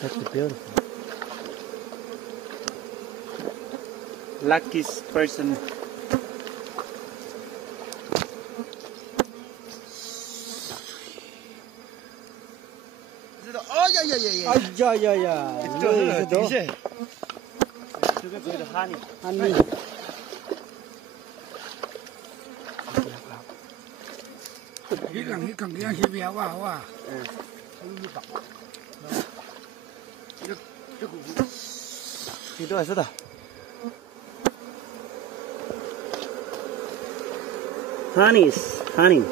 That's beautiful. Luckiest person. 아야야야. 이제. 저게 저기 한이. 한이. cái càng kia béo quá. 이거 왔어다. Honeys, honey.